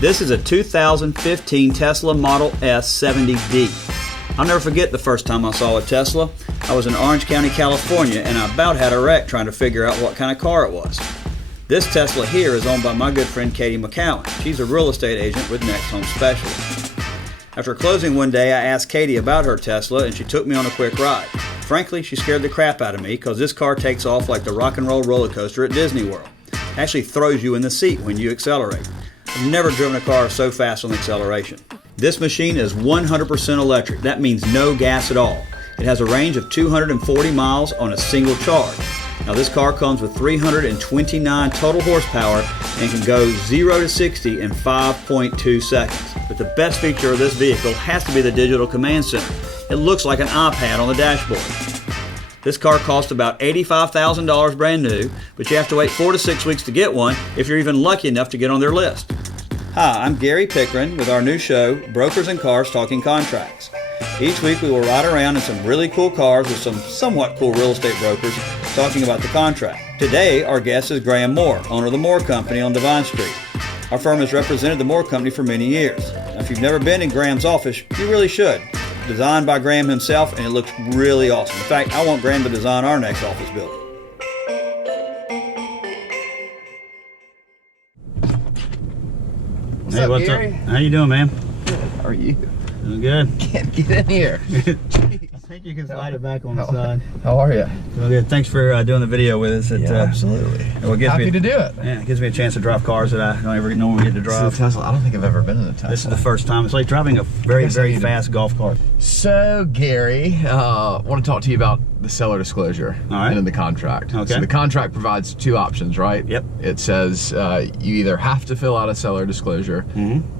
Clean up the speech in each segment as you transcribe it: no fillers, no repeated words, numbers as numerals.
This is a 2015 Tesla Model S 70D. I'll never forget the first time I saw a Tesla. I was in Orange County, California, and I about had a wreck trying to figure out what kind of car it was. This Tesla here is owned by my good friend Katie McCowan. She's a real estate agent with Next Home Specialist. After closing one day, I asked Katie about her Tesla, and she took me on a quick ride. Frankly, she scared the crap out of me because this car takes off like the rock and roll roller coaster at Disney World. It actually throws you in the seat when you accelerate. I've never driven a car so fast on acceleration. This machine is 100% electric. That means no gas at all. It has a range of 240 miles on a single charge. Now this car comes with 329 total horsepower and can go 0 to 60 in 5.2 seconds. But the best feature of this vehicle has to be the digital command center. It looks like an iPad on the dashboard. This car costs about $85,000 brand new, but you have to wait 4 to 6 weeks to get one if you're even lucky enough to get on their list. Hi, I'm Gary Pickren with our new show, Brokers and Cars Talking Contracts. Each week we will ride around in some really cool cars with some somewhat cool real estate brokers talking about the contract. Today, our guest is Graeme Moore, owner of the Moore Company on Devine Street. Our firm has represented the Moore Company for many years. Now, if you've never been in Graeme's office, you really should. Designed by Graeme himself, and it looks really awesome. In fact, I want Graeme to design our next office building. What's up, Gary? How you doing, man? Good. How are you? Doing good. Can't get in here. I think you can slide it back on the side. How are you? Well, good. Thanks for doing the video with us. Absolutely. Happy to do it. Yeah, it gives me a chance to drive cars that I don't ever normally get to drive. Tesla. I don't think I've ever been in a Tesla. This is the first time. It's like driving a very fast golf cart. So, Gary, I want to talk to you about the seller disclosure in the contract. Okay. So the contract provides two options, right? Yep. It says you either have to fill out a seller disclosure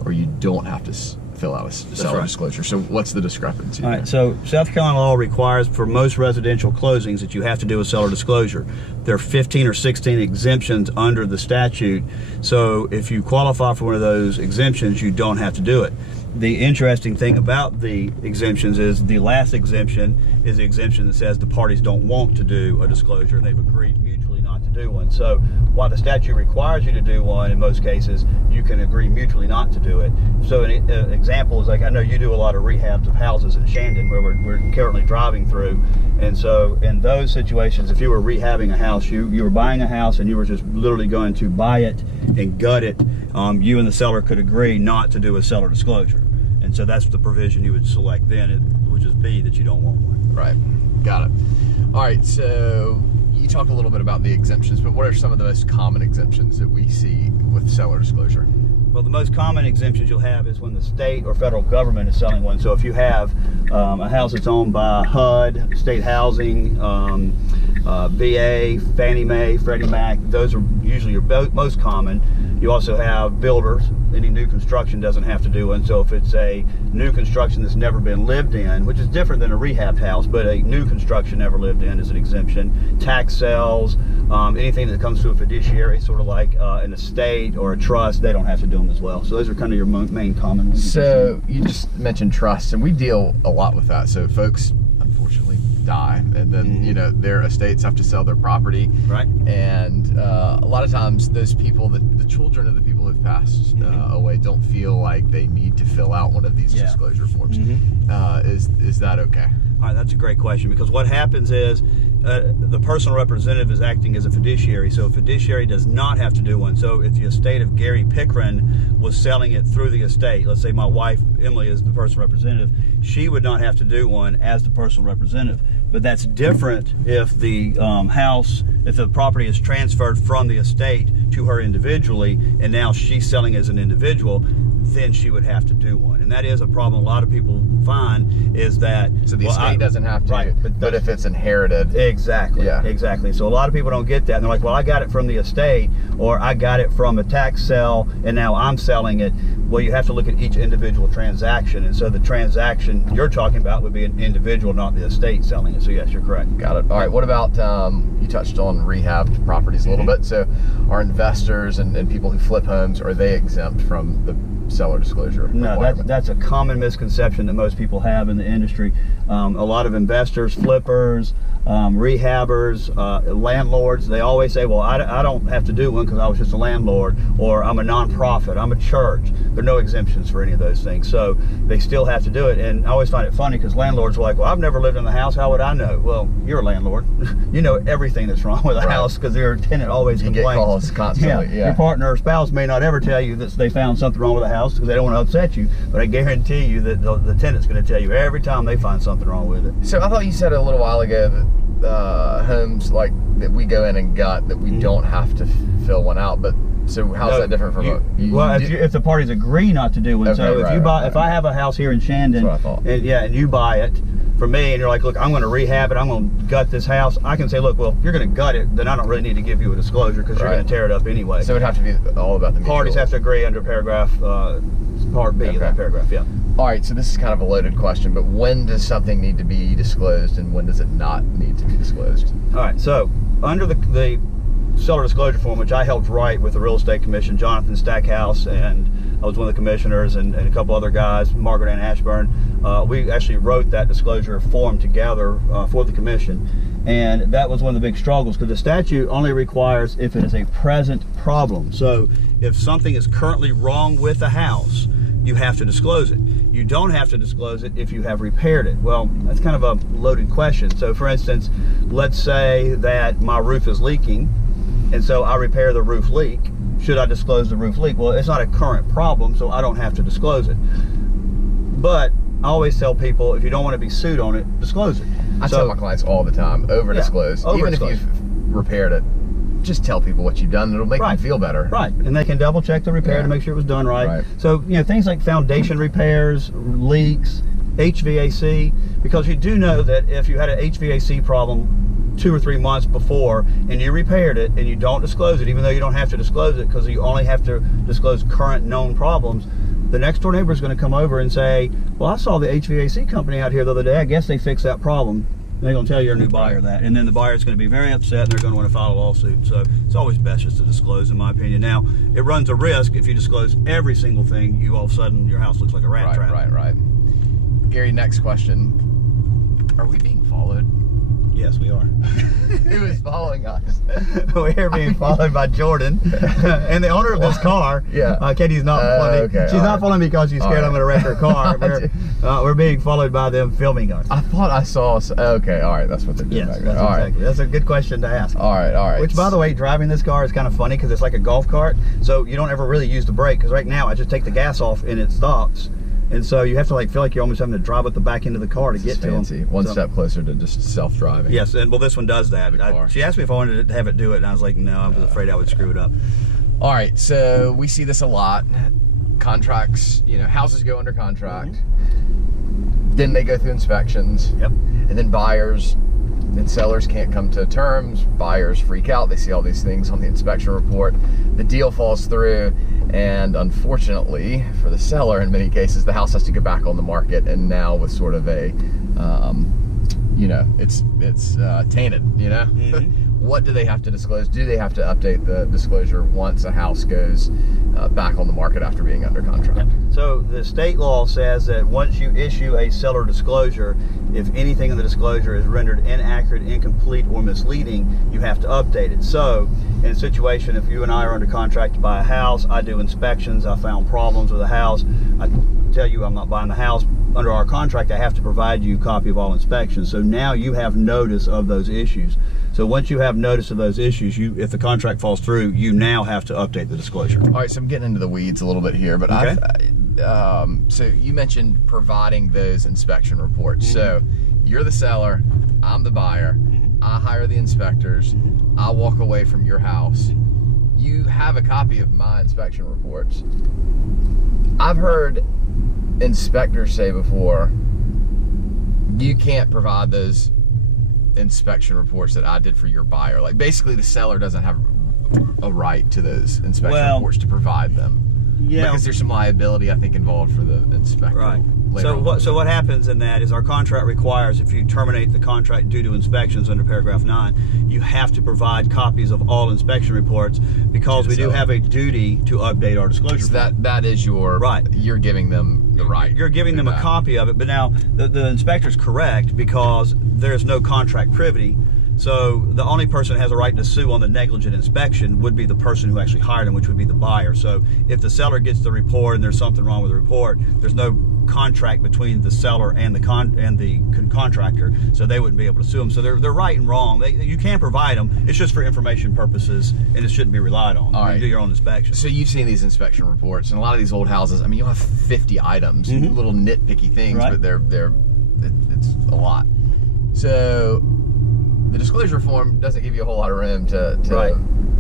or you don't have to fill out a seller disclosure. So what's the discrepancy? All right, so South Carolina law requires for most residential closings that you have to do a seller disclosure. There are 15 or 16 exemptions under the statute. So if you qualify for one of those exemptions, you don't have to do it. The interesting thing about the exemptions is the last exemption is the exemption that says the parties don't want to do a disclosure and they've agreed mutually not to do one. So while the statute requires you to do one, in most cases, you can agree mutually not to do it. So an example is like, I know you do a lot of rehabs of houses in Shandon where we're currently driving through. And so in those situations, if you were rehabbing a house, you were buying a house and you were just literally going to buy it and gut it, you and the seller could agree not to do a seller disclosure. And so that's the provision you would select then. It would just be that you don't want one. Right. Got it. All right. So you talked a little bit about the exemptions, but what are some of the most common exemptions that we see with seller disclosure? Well, the most common exemptions you'll have is when the state or federal government is selling one. So if you have a house that's owned by HUD, state housing, VA, Fannie Mae, Freddie Mac, those are usually your most common. You also have builders. Any new construction doesn't have to do one. So if it's a new construction that's never been lived in, which is different than a rehabbed house, but a new construction never lived in is an exemption. Tax sales, anything that comes to a fiduciary, sort of like an estate or a trust, they don't have to do them as well. So those are kind of your main common ones. So you just mentioned trusts, and we deal a lot with that. So folks, unfortunately, die, and then you know their estates have to sell their property, right? And a lot of times those people, the children of the people who've passed away, don't feel like they need to fill out one of these disclosure forms. Is that okay? All right, that's a great question, because what happens is the personal representative is acting as a fiduciary, so a fiduciary does not have to do one. So if the estate of Gary Pickren was selling it through the estate, let's say my wife Emily is the personal representative, she would not have to do one as the personal representative. But that's different if the if the property is transferred from the estate to her individually, and now she's selling as an individual, then she would have to do one. And that is a problem a lot of people find, is that... So the estate doesn't have to, right, but if it's inherited... Exactly, exactly. So a lot of people don't get that. And they're like, well, I got it from the estate, or I got it from a tax sale, and now I'm selling it. Well, you have to look at each individual transaction. And so the transaction you're talking about would be an individual, not the estate selling it. So yes, you're correct. Got it. All right, what about, you touched on rehabbed properties a little bit. So are investors and people who flip homes, are they exempt from the seller disclosure? No, that's a common misconception that most people have in the industry. A lot of investors, flippers, rehabbers, landlords, they always say, well, I don't have to do one because I was just a landlord, or I'm a nonprofit, I'm a church. There are no exemptions for any of those things. So they still have to do it. And I always find it funny because landlords are like, well, I've never lived in the house. How would I know? Well, you're a landlord. You know everything that's wrong with a house because your tenant always complains. You get calls constantly. Yeah. Your partner or spouse may not ever tell you that they found something wrong with the house because they don't want to upset you. But I guarantee you that the tenant's going to tell you every time they find something wrong with it. So I thought you said a little while ago that homes like that we go in and gut that we don't have to fill one out, but so how's that different from if the parties agree not to do one? Okay, so if I have a house here in Shandon, and you buy it from me, and you're like, look, I'm going to rehab it, I'm going to gut this house, I can say, look, well, if you're going to gut it, then I don't really need to give you a disclosure because you're going to tear it up anyway. So it would have to be all about the parties have to agree under paragraph part B of that paragraph. Yeah. All right, so this is kind of a loaded question, but when does something need to be disclosed and when does it not need to be disclosed? All right, so under the seller disclosure form, which I helped write with the Real Estate Commission, Jonathan Stackhouse, and I was one of the commissioners, and a couple other guys, Margaret Ann Ashburn. We actually wrote that disclosure form together for the commission, and that was one of the big struggles because the statute only requires if it is a present problem. So if something is currently wrong with the house, you have to disclose it. You don't have to disclose it if you have repaired it. Well, that's kind of a loaded question. So for instance, let's say that my roof is leaking, and so I repair the roof leak. Should I disclose the roof leak? Well, it's not a current problem, so I don't have to disclose it. But I always tell people, if you don't want to be sued on it, disclose it. I tell my clients all the time, over-disclose. Even if you've repaired it, just tell people what you've done, and it'll make them feel better. Right, and they can double check the repair to make sure it was done right. So, you know, things like foundation repairs, leaks, HVAC, because you do know that if you had an HVAC problem 2 or 3 months before and you repaired it and you don't disclose it, even though you don't have to disclose it because you only have to disclose current known problems, the next door neighbor is going to come over and say, well, I saw the HVAC company out here the other day, I guess they fixed that problem. They're going to tell your new buyer that, and then the buyer's going to be very upset and they're going to want to file a lawsuit. So it's always best just to disclose, in my opinion. Now, it runs a risk if you disclose every single thing, you all of a sudden your house looks like a rat trap. Right. Gary, next question. Are we being followed? Yes, we are. Who is following us? We're being followed by Jordan, and the owner of this car. Katie's not following me. She's not following me because she's scared I'm going to wreck her car. We're being followed by them filming us. I thought I saw. Okay, all right, that's what they're doing. Yes, that's exactly. That's a good question to ask. All right. Which, by the way, driving this car is kind of funny because it's like a golf cart, so you don't ever really use the brake. Because right now, I just take the gas off and it stops. And so you have to feel like you're almost having to drive up the back end of the car to get to them. One step closer to just self-driving. Yes, and well, this one does that. She asked me if I wanted to have it do it, and I was like, no, I was afraid I would screw it up. All right, so we see this a lot. Contracts, houses go under contract. Then they go through inspections. Yep. And then buyers and sellers can't come to terms. Buyers freak out. They see all these things on the inspection report. The deal falls through, and unfortunately for the seller, in many cases, the house has to go back on the market, and now with sort of a, it's tainted. What do they have to disclose? Do they have to update the disclosure once a house goes back on the market after being under contract? So the state law says that once you issue a seller disclosure, if anything in the disclosure is rendered inaccurate, incomplete, or misleading, you have to update it. So in a situation, if you and I are under contract to buy a house, I do inspections, I found problems with the house, I tell you I'm not buying the house. Under our contract, I have to provide you a copy of all inspections. So now you have notice of those issues. So once you have notice of those issues, if the contract falls through, you now have to update the disclosure. All right, so I'm getting into the weeds a little bit here, but so you mentioned providing those inspection reports. So you're the seller, I'm the buyer, I hire the inspectors, I walk away from your house. You have a copy of my inspection reports. I've heard inspectors say before, you can't provide those inspection reports that I did for your buyer. Like, basically the seller doesn't have a right to those inspection reports to provide them. Yeah. Because there's some liability, I think, involved for the inspector. Right. So what happens in that is our contract requires, if you terminate the contract due to inspections under paragraph 9, you have to provide copies of all inspection reports because we do have a duty to update our disclosure. So that is your right. You're giving them the right. You're giving them a copy of it, but now the inspector's correct because there's no contract privity. So the only person that has a right to sue on the negligent inspection would be the person who actually hired them, which would be the buyer. So if the seller gets the report and there's something wrong with the report, there's no contract between the seller and the contractor, so they wouldn't be able to sue them. So they're right and wrong. You can provide them. It's just for information purposes, and it shouldn't be relied on. All right. You do your own inspection. So you've seen these inspection reports, and a lot of these old houses, I mean, you'll have 50 items, little nitpicky things, Right. but it's a lot. So the disclosure form doesn't give you a whole lot of room to Right.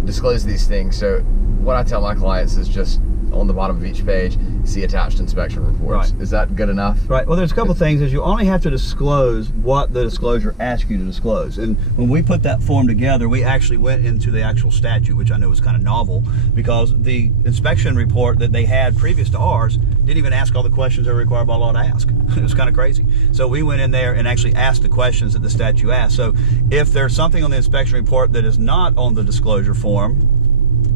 disclose these things. So what I tell my clients is just on the bottom of each page, see attached inspection reports. Right. Is that good enough? Right. Well, there's a couple things. Is you only have to disclose what the disclosure asks you to disclose. And when we put that form together, we actually went into the actual statute, which I know is kind of novel, because the inspection report that they had previous to ours didn't even ask all the questions that are required by law to ask. It was kind of crazy. So we went in there and actually asked the questions that the statute asked. So if there's something on the inspection report that is not on the disclosure form,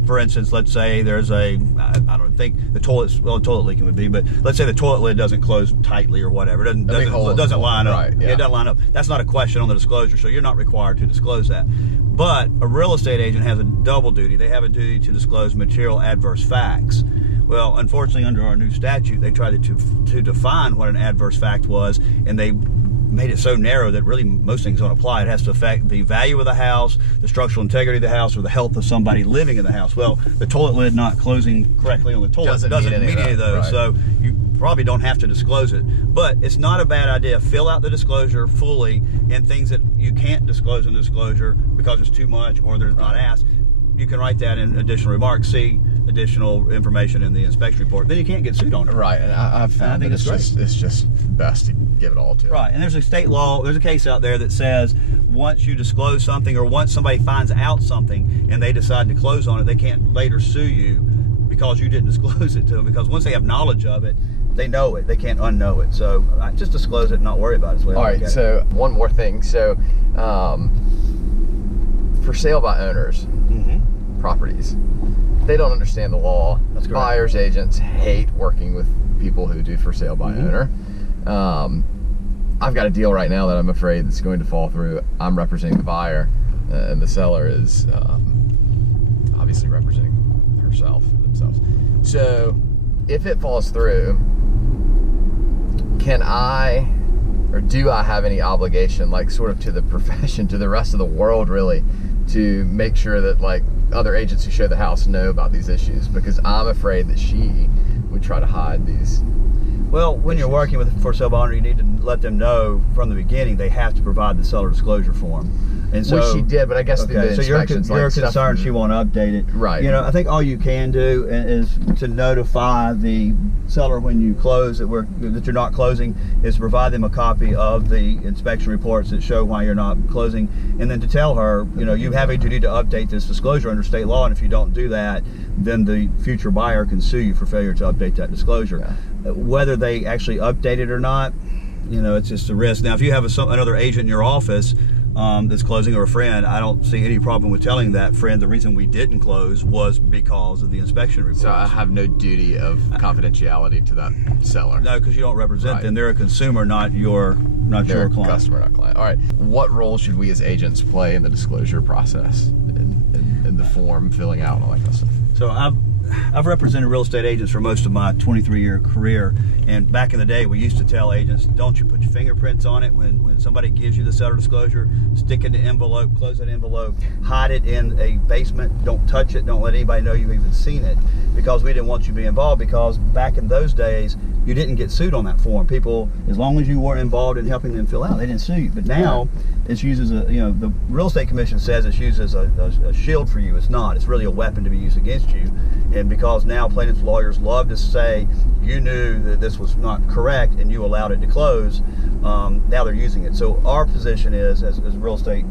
for instance, let's say there's I don't think the toilet leaking would be, but let's say the toilet lid doesn't close tightly or whatever. It doesn't line up. Right, yeah. It doesn't line up. That's not a question on the disclosure, so you're not required to disclose that. But a real estate agent has a double duty. They have a duty to disclose material adverse facts. Well, unfortunately, under our new statute, they tried to define what an adverse fact was, and they made it so narrow that really most things don't apply. It has to affect the value of the house, the structural integrity of the house, or the health of somebody living in the house. Well, the toilet lid not closing correctly on the toilet doesn't meet any of those, right. So you probably don't have to disclose it. But it's not a bad idea. Fill out the disclosure fully, and things that you can't disclose in the disclosure because it's too much or there's not asked, you can write that in additional remarks, see additional information in the inspection report. Then you can't get sued on it. Right, and I've found that it's just best to give it all to Right, and there's a state law, there's a case out there that says once you disclose something or once somebody finds out something and they decide to close on it, they can't later sue you because you didn't disclose it to them, because once they have knowledge of it, they know it, they can't unknow it. So just disclose it and not worry about it. All right, so one more thing. So for sale by owners, properties, they don't understand the law. That's correct. Buyers agents hate working with people who do for sale by owner. I've got a deal right now that I'm afraid that's going to fall through. I'm representing the buyer, and the seller is obviously representing themselves. So if it falls through, can I, or do I have any obligation, like sort of to the profession, to the rest of the world really, to make sure that like other agents who show the house know about these issues? Because I'm afraid that she would try to hide these. Well, when you're working with a for sale by owner, you need to let them know from the beginning they have to provide the seller disclosure form. And so, which she did, but I guess the inspections, you're concerned she won't update it. Right. You know, I think all you can do is to notify the seller when you close that you're not closing, is provide them a copy of the inspection reports that show why you're not closing, and then to tell her, you know, you have a duty to update this disclosure under state law, and if you don't do that, then the future buyer can sue you for failure to update that disclosure. Yeah. Whether they actually update it or not, you know, it's just a risk. Now, if you have another agent in your office that's closing, or a friend, I don't see any problem with telling that friend the reason we didn't close was because of the inspection report. So I have no duty of confidentiality to that seller. No, because you don't represent them. They're a consumer, not your client. Customer, not client. All right. What role should we as agents play in the disclosure process, in the form filling out and all that kind of stuff? So I've represented real estate agents for most of my 23-year career, and back in the day we used to tell agents, don't you put your fingerprints on it when somebody gives you the seller disclosure. Stick it in the envelope, close that envelope, hide it in a basement, don't touch it, don't let anybody know you've even seen it, because we didn't want you to be involved, because back in those days you didn't get sued on that form. People, as long as you weren't involved in helping them fill out, they didn't sue you. But now it's used as a, you know, the real estate commission says it's used as a shield for you. It's not. It's really a weapon to be used against you. And because now plaintiffs' lawyers love to say you knew that this was not correct and you allowed it to close, now they're using it. So our position is, as real estate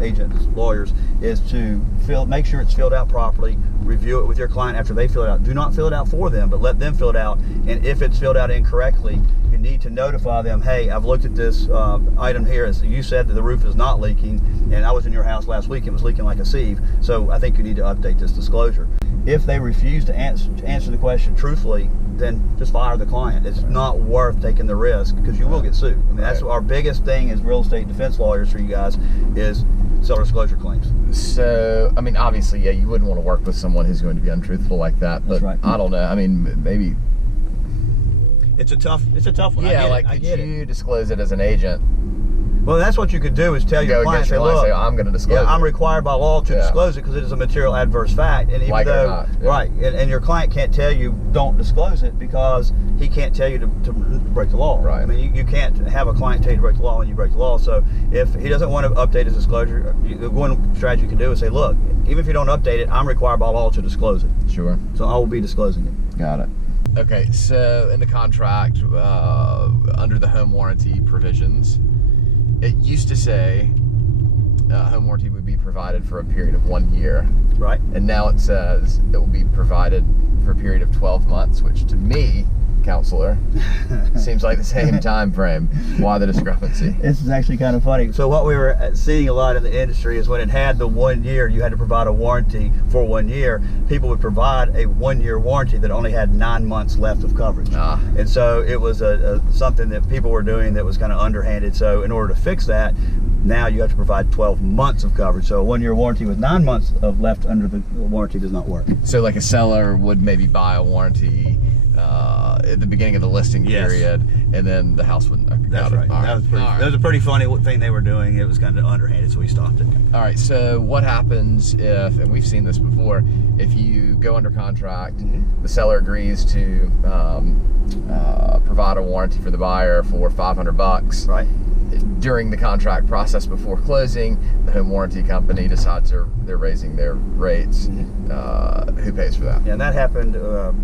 agents, lawyers, is to make sure it's filled out properly, review it with your client after they fill it out. Do not fill it out for them, but let them fill it out. And if it's filled out incorrectly, you need to notify them, hey, I've looked at this item here. As you said that the roof is not leaking, and I was in your house last week, it was leaking like a sieve, so I think you need to update this disclosure. If they refuse to answer the question truthfully, then just fire the client. It's not worth taking the risk, because you will get sued. I mean, that's our biggest thing as real estate defense lawyers for you guys, is seller disclosure claims. So, I mean, obviously, yeah, you wouldn't want to work with someone who's going to be untruthful like that. But That's right. I don't know. I mean, maybe. It's a tough one. Yeah, like could you disclose it as an agent? Well, that's what you could do is tell your client, say, look, I'm going to disclose it. I'm required by law to disclose it because it is a material adverse fact. And even like though, or not, right, and your client can't tell you don't disclose it because he can't tell you to break the law. Right. I mean, you can't have a client tell you to break the law and you break the law. So if he doesn't want to update his disclosure, the one strategy you can do is say, look, even if you don't update it, I'm required by law to disclose it. Sure. So I will be disclosing it. Got it. Okay, so in the contract, under the home warranty provisions, it used to say home warranty would be provided for a period of 1 year. Right. And now it says it will be provided for a period of 12 months, which to me, counselor, seems like the same time frame. Why the discrepancy? This is actually kind of funny. So what we were seeing a lot in the industry is when it had the 1 year, you had to provide a warranty for 1 year. People would provide a 1 year warranty that only had 9 months left of coverage. And so it was something that people were doing that was kind of underhanded. So in order to fix that, now you have to provide 12 months of coverage. So a 1 year warranty with 9 months of left under the warranty does not work. So like a seller would maybe buy a warranty at the beginning of the listing period, and then the house wouldn't. That's right. That was a pretty funny thing they were doing. It was kind of underhanded, so we stopped it. All right. So what happens if, and we've seen this before, if you go under contract, the seller agrees to provide a warranty for the buyer for $500. Right. During the contract process before closing, the home warranty company decides they're raising their rates. Who pays for that? Yeah, and that happened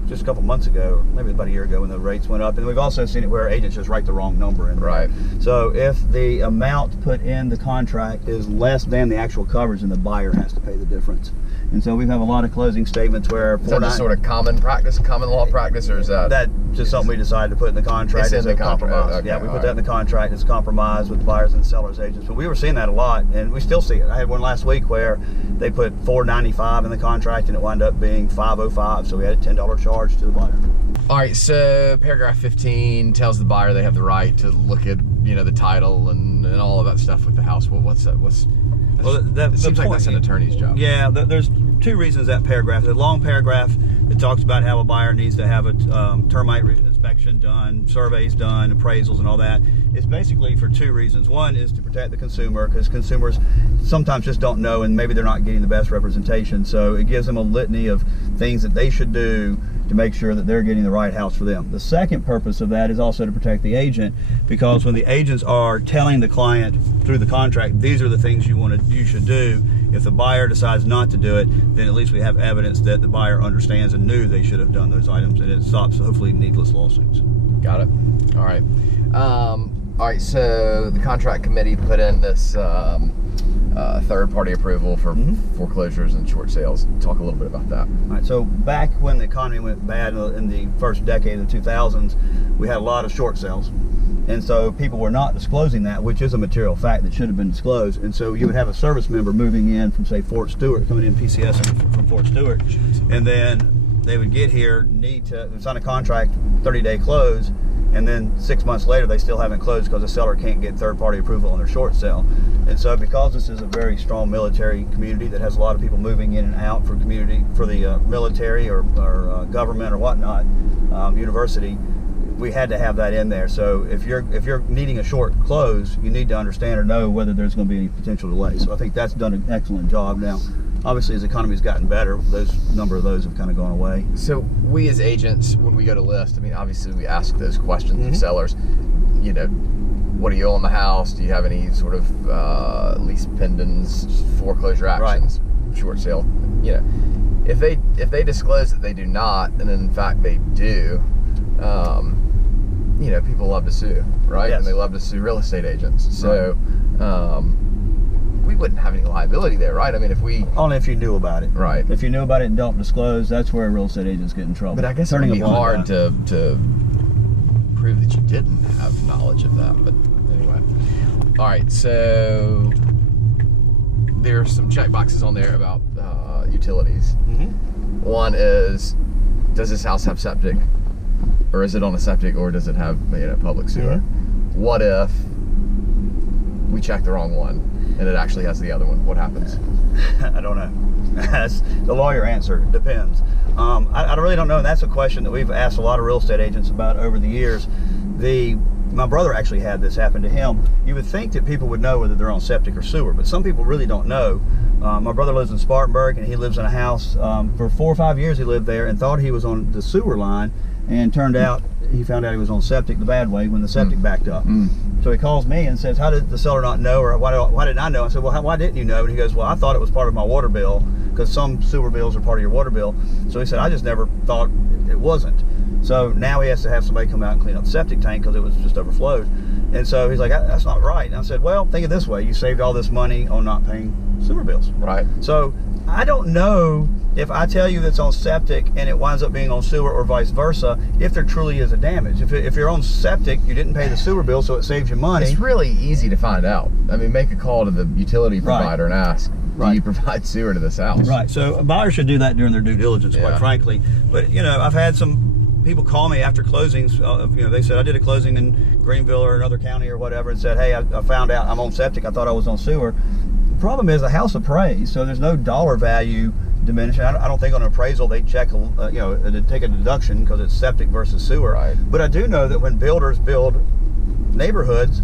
just a couple months ago, maybe about a year ago, when the rates went up. And we've also seen it where agents just write the wrong number in there. Right. So if the amount put in the contract is less than the actual coverage, then the buyer has to pay the difference. And so we have a lot of closing statements where... Is that just sort of common law practice, or is that... That's just something we decided to put in the contract as a compromise. Okay, yeah, we put that in the contract as a compromise with the buyers and sellers agents. But we were seeing that a lot, and we still see it. I had one last week where they put $495 in the contract, and it wound up being $505, so we had a $10 charge to the buyer. All right, so paragraph 15 tells the buyer they have the right to look at, the title and all of that stuff with the house. What's that? Well, it seems like that's an attorney's job. Yeah, there's two reasons that paragraph. The long paragraph that talks about how a buyer needs to have a termite inspection done, surveys done, appraisals and all that. It's basically for two reasons. One is to protect the consumer, because consumers sometimes just don't know, and maybe they're not getting the best representation. So it gives them a litany of things that they should do to make sure that they're getting the right house for them. The second purpose of that is also to protect the agent, because when the agents are telling the client through the contract, these are the things you should do, if the buyer decides not to do it, then at least we have evidence that the buyer understands and knew they should have done those items, and it stops hopefully needless lawsuits. Got it. All right. All right, so the contract committee put in this third-party approval for foreclosures and short sales. Talk a little bit about that. All right, so back when the economy went bad in the first decade of the 2000s, we had a lot of short sales. And so people were not disclosing that, which is a material fact that should have been disclosed. And so you would have a service member moving in from, say, Fort Stewart, coming in PCS from Fort Stewart, and then they would get here, need to sign a contract, 30-day close, and then 6 months later they still haven't closed because the seller can't get third-party approval on their short sale. And so because this is a very strong military community that has a lot of people moving in and out for the military or government or whatnot, university, we had to have that in there. So if you're needing a short close, you need to understand or know whether there's going to be any potential delay. So I think that's done an excellent job. Now, obviously, as the economy's gotten better, number of those have kind of gone away. So we as agents, when we go to list, I mean, obviously we ask those questions of sellers. What do you owe on the house? Do you have any sort of lease pendants, foreclosure actions, short sale? If they disclose that they do not, and in fact they do, people love to sue, right? Yes. And they love to sue real estate agents. So we wouldn't have any liability there, right? I mean, only if you knew about it. Right. If you knew about it and don't disclose, that's where real estate agents get in trouble. But I guess it would be hard to prove that you didn't have knowledge of that. But anyway. All right, so there's some check boxes on there about utilities. One is, does this house have septic? Or is it on a septic, or does it have public sewer? What if we check the wrong one? and it actually has the other one. What happens? I don't know. That's the lawyer answer. It depends. I really don't know. And that's a question that we've asked a lot of real estate agents about over the years. My brother actually had this happen to him. You would think that people would know whether they're on septic or sewer, but some people really don't know. My brother lives in Spartanburg, and he lives in a house. For 4 or 5 years he lived there and thought he was on the sewer line, and turned out he found out he was on septic the bad way when the septic backed up. So he calls me and says, how did the seller not know, or why didn't I know? I said, well, why didn't you know? And he goes, well, I thought it was part of my water bill, because some sewer bills are part of your water bill. So he said, I just never thought it wasn't. So now he has to have somebody come out and clean up the septic tank because it was just overflowed. And so he's like, that's not right. And I said, well, think of it this way. You saved all this money on not paying sewer bills. Right. So I don't know if I tell you that's on septic and it winds up being on sewer, or vice versa, if there truly is a damage. If you're on septic, you didn't pay the sewer bill, so it saves you money. It's really easy to find out. I mean, make a call to the utility provider and ask, do you provide sewer to this house? Right. So a buyer should do that during their due diligence, quite frankly. But, I've had some people call me after closings. They said, I did a closing in Greenville or another county or whatever, and said, hey, I found out I'm on septic. I thought I was on sewer. The problem is the house appraised, so there's no dollar value diminishing. I don't think on an appraisal they check, take a deduction because it's septic versus sewer. Right. But I do know that when builders build neighborhoods,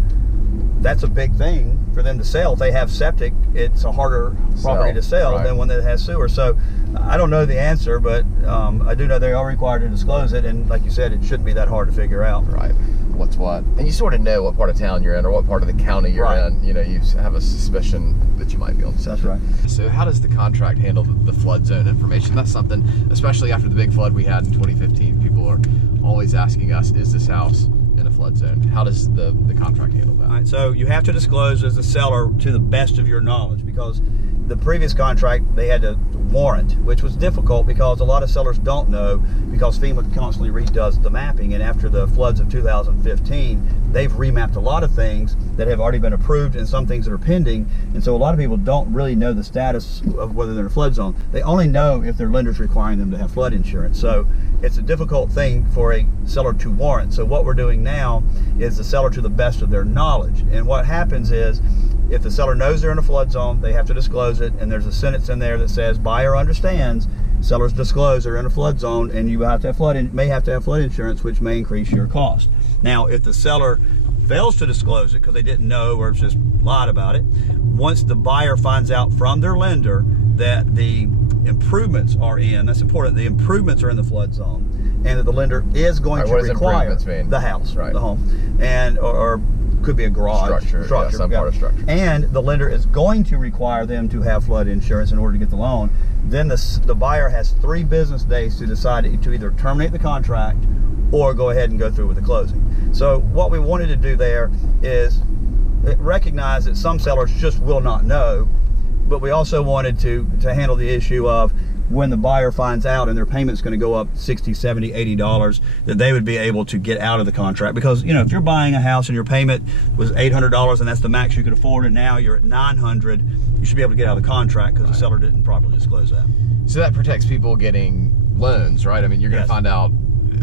that's a big thing for them to sell. If they have septic, it's a harder property to sell than one that has sewer. So I don't know the answer, but I do know they are required to disclose it, and like you said, it shouldn't be that hard to figure out. Right. What's what? And you sort of know what part of town you're in, or what part of the county you're in. You have a suspicion that you might be on septic. That's right. So how does the contract handle the flood zone information? That's something, especially after the big flood we had in 2015, people are always asking us, is this house in a flood zone? How does the contract handle that? All right, so you have to disclose as a seller to the best of your knowledge, because the previous contract they had to warrant, which was difficult because a lot of sellers don't know, because FEMA constantly redoes the mapping, and after the floods of 2015 they've remapped a lot of things that have already been approved and some things that are pending, and so a lot of people don't really know the status of whether they're in a flood zone. They only know if their lender's requiring them to have flood insurance. So it's a difficult thing for a seller to warrant. So what we're doing now is the seller to the best of their knowledge. And what happens is, if the seller knows they're in a flood zone, they have to disclose it, and there's a sentence in there that says, buyer understands, sellers disclose they're in a flood zone, and you have to have may have to have flood insurance, which may increase your cost. Now, if the seller fails to disclose it because they didn't know or just lied about it, once the buyer finds out from their lender that the improvements are in, that's important, the improvements are in the flood zone, and that the lender is going to require the house, the home, and or could be a garage, structure, some part of structure, and the lender is going to require them to have flood insurance in order to get the loan, then the buyer has 3 business days to decide to either terminate the contract or go ahead and go through with the closing. So what we wanted to do there is recognize that some sellers just will not know, but we also wanted to handle the issue of when the buyer finds out and their payment's going to go up $60, $70, $80, that they would be able to get out of the contract. Because if you're buying a house and your payment was $800 and that's the max you could afford, and now you're at $900, you should be able to get out of the contract because the seller didn't properly disclose that. So that protects people getting loans, right? I mean, you're going to find out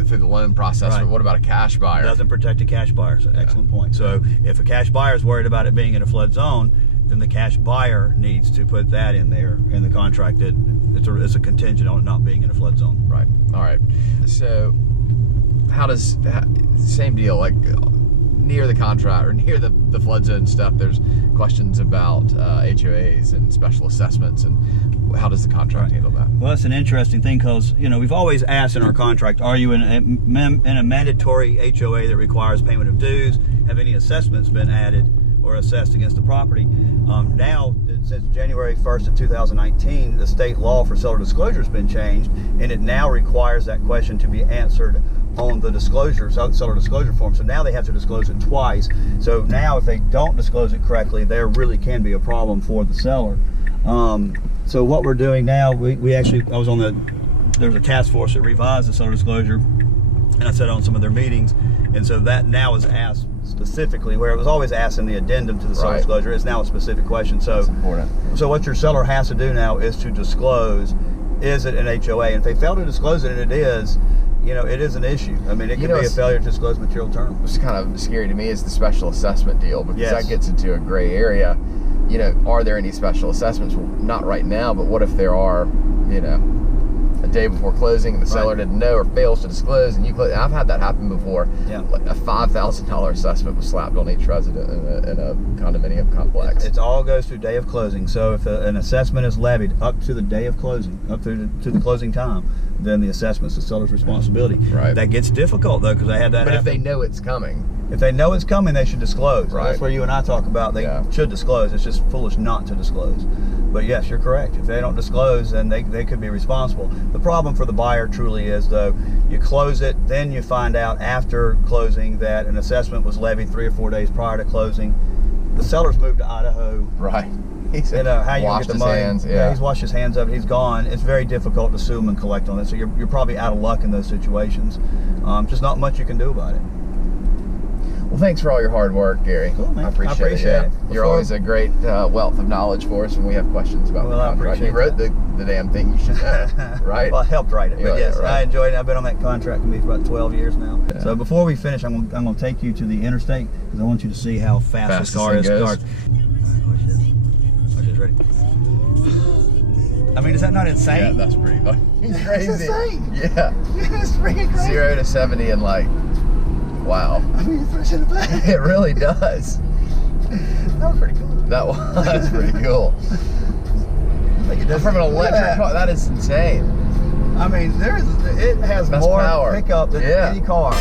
through the loan process, but what about a cash buyer? It doesn't protect a cash buyer. It's an excellent point. So if a cash buyer is worried about it being in a flood zone, then the cash buyer needs to put that in there in the contract, that it's a contingent on it not being in a flood zone. Right. All right. So same deal, like near the contract or near the flood zone stuff, there's questions about HOAs and special assessments, and how does the contract handle that? Well, it's an interesting thing because, we've always asked in our contract, are you in a mandatory HOA that requires payment of dues? Have any assessments been added or assessed against the property? Now, since January 1st of 2019, the state law for seller disclosure has been changed, and it now requires that question to be answered on the seller disclosure form. So now they have to disclose it twice. So now if they don't disclose it correctly, there really can be a problem for the seller. So what we're doing now, we actually, there was a task force that revised the seller disclosure, and I sat on some of their meetings, and so that now is asked specifically, where it was always asked in the addendum to the seller disclosure, it's now a specific question. So that's important. So what your seller has to do now is to disclose, is it an HOA? And if they fail to disclose it, and it is, it is an issue. I mean, it could be a failure to disclose material term. What's kind of scary to me is the special assessment deal, because that gets into a gray area. Are there any special assessments? Well, not right now, but what if there are, a day before closing and the seller didn't know or fails to disclose, and you close? I've had that happen before. Yeah. Like a $5,000 assessment was slapped on each resident in a condominium complex. It all goes through day of closing. So if an assessment is levied up to the day of closing, up to the closing time, then the assessment's the seller's responsibility. Right. That gets difficult though, because I had that But happen. if they know it's coming. If they know it's coming, they should disclose. Right. That's where you and I talk about they should disclose. It's just foolish not to disclose. But yes, you're correct. If they don't disclose, then they could be responsible. The problem for the buyer truly is, though, you close it, then you find out after closing that an assessment was levied 3 or 4 days prior to closing. The seller's moved to Idaho. Right. He's how you washed get the his money. hands. He's washed his hands of it. He's gone. It's very difficult to sue him and collect on it. So you're probably out of luck in those situations. Just not much you can do about it. Well, thanks for all your hard work, Gary. Cool, man. I appreciate it. it. You're always a great wealth of knowledge for us when we have questions about the contract. You wrote the damn thing, you should know, right? Well, I helped write it, but yes, right. I enjoyed it. I've been on that contract with me for about 12 years now. Yeah. So before we finish, I'm going to take you to the interstate because I want you to see how fast this car is. Watch this. Watch this. Ready? I mean, is that not insane? Yeah, that's pretty fucking crazy. It's insane. Yeah. It's freaking crazy. 0 to 70 in like, wow. I mean, it's fresh in the back. It really does. That was pretty cool. That was pretty cool. From an electric car, that is insane. I mean, it has That's more power. pickup than any car.